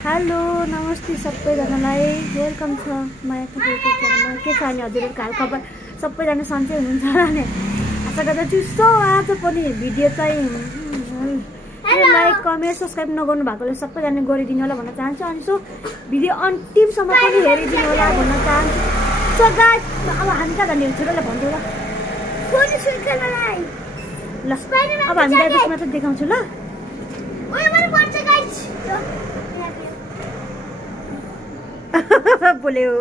Hello नमस्ते सबैजनालाई welcome छ माया युट्युब च्यानलमा। के छ नि हजुरहरुको हालखबर? सबैजना सन्चै हुनुहुन्छ होला नि आशा गर्दछु। सो आज पनि भिडियो चाहिँ लाइक कमेन्ट सब्स्क्राइब नगर्नु भएकोले सबैजना गरिदिनु होला भन्न चाहन्छु। अनि सो भिडियो अन्तिमसम्म पनि हेरिदिनु होला भन्न चाहन्छु। सो गाइस अब हामी कहाँ जाने छोराले भन्छु ल फोन सुन्नु मलाई ल। अब हामी गएपछि मात्र देखाउँछु ल। ओए मलाई पर्छ गाइस बोल्यो।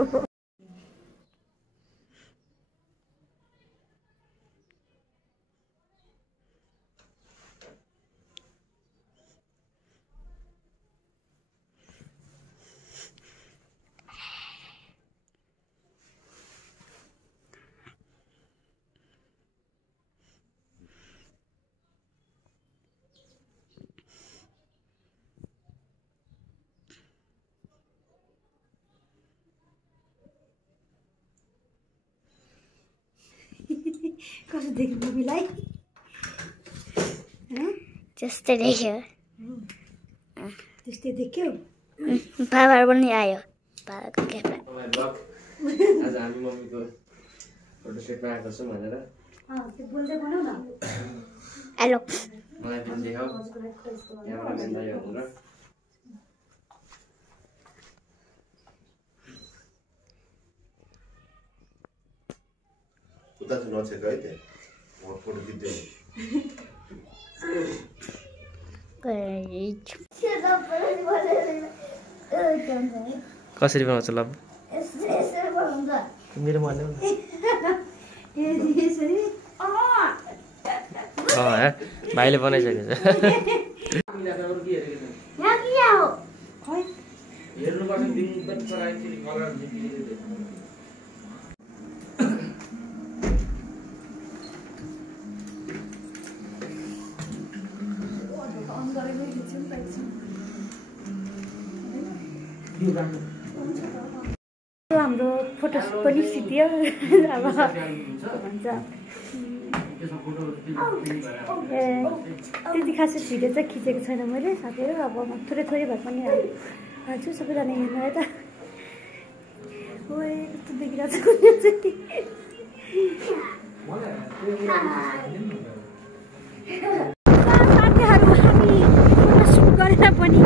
कसो देख्यो मम्मीलाई? त्यस्तै देख्यो। त्यस्तै देख्यो। बाबा पनि आयो। बाबाको क्यामेरा। आज हामी मम्मीको फोटो सेटमा आएको छौँ भनेर। त्यो बोल्दै बनाऊ न। हेलो। मलाई पनि देखाऊ। क्यामेराम्यान दाइ भनेर। उता चाहिँ नछेक है त्यहाँ फोटो खिच्दै कसरी बनाउँछ ल मेरो मन भाइले बनाइसकेको छ। हाम्रो फोटो पनि सिद्धियो। अब भन्छ त्यति खासै भिडियो चाहिँ खिचेको छैन मैले साथीहरू। अब म थोरै थोरै भए पनि हाल्छु। सबैजना हेर्नु है त। ओए कस्तो देखिरहेको साथीहरू हामी सुट गरेर पनि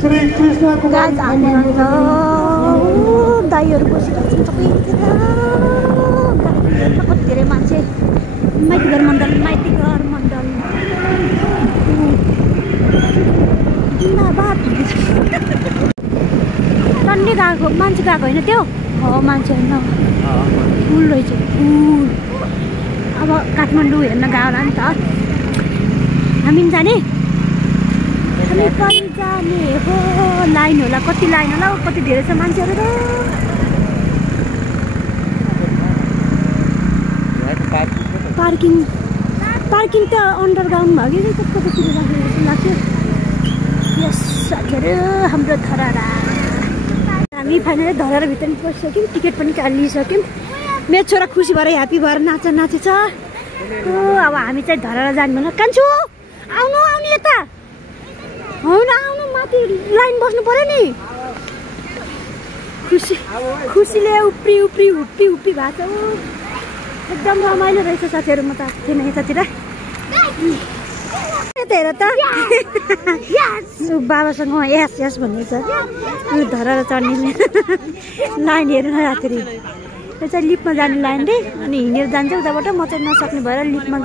श्री कृष्ण कुमार दाईहरू बसिरहेको छ सबैतिर। कति धेरै मान्छे माइतीघर मण्डल टन्ने गएको मान्छे गएको होइन त्यो मान्छे होइन फुल रहेछ फुल। अब काठमाडौँ हेर्न गयो होला नि त हामी पनि जाने। हामी पनि जाने हो। लाइन होला कति लाइन होला कति धेरै छ मान्छेहरू त। पार्किङ त अन्डरग्राउन्ड भयो कि कतितिर राखेको जस्तो लाग्थ्यो। यस साथीहरू हाम्रो धरहरा हामी फाइनली धरहराभित्र पनि पसिसक्यौँ। टिकट पनि लिइसक्यौँ। मेरो छोरा खुसी भएर ह्याप्पी भएर नाचेछ। अब हामी चाहिँ धरहरा जाने भनेर कान्छु आउनु यता होइन आउनु माथि लाइन बस्नु पर्यो नि। खुसीले उप्री हुप्पी भएको छ। एकदम रमाइलो रहेछ साथीहरू। म त थिएन यतातिर। यता हेर त बाबासँग यस यस भन्दैछ। धरेर चढ्ने लाइन हेर्नु रात्रि। यो चाहिँ लिफ्टमा जाने लाइन रे। अनि हिँडेर जान्छ उताबाट। म चाहिँ नसक्ने भएर लिफ्टमा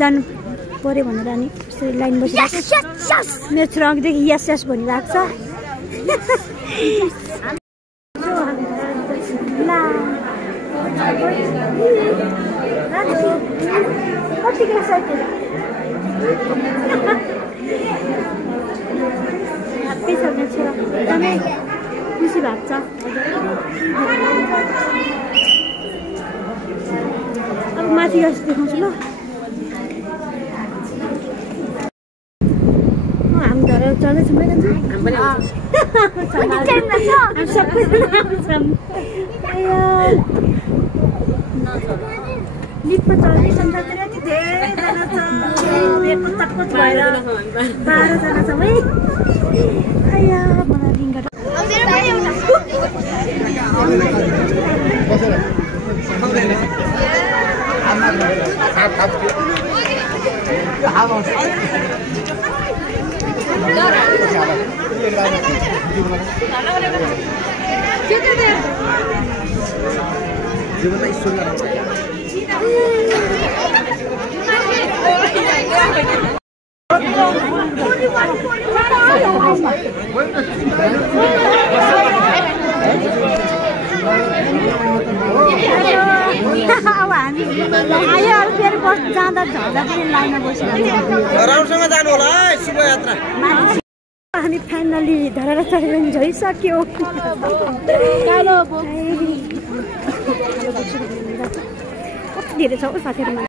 जानु पर्यो भनेर अनि यसरी लाइन बसिरहेको। मेरो छोरा अघिदेखि यस यस भनिरहेको छ। कतिको एक्साइटेड ह्याप्पी छ मेरो छोरा। एकदमै खुसी भएको छ। अब माथि गएर देखाउँछु ल। हामी धरेर चल्दैछौँ है दाजु। लिफ्टमा चल्दैछौँ साथीहरू। यति धेरैजना छ। 12जना छौँ है। आया मलाई रिङ्गा अब हामी आयो। अरू फेरि जाँदा झर्दा पनि लाइनमा बसिरहेको जानु होला है शुभयात्रा। हामी फाइनली धरेर चढेर झैसक्यो। कति धेरै छ साथीहरू।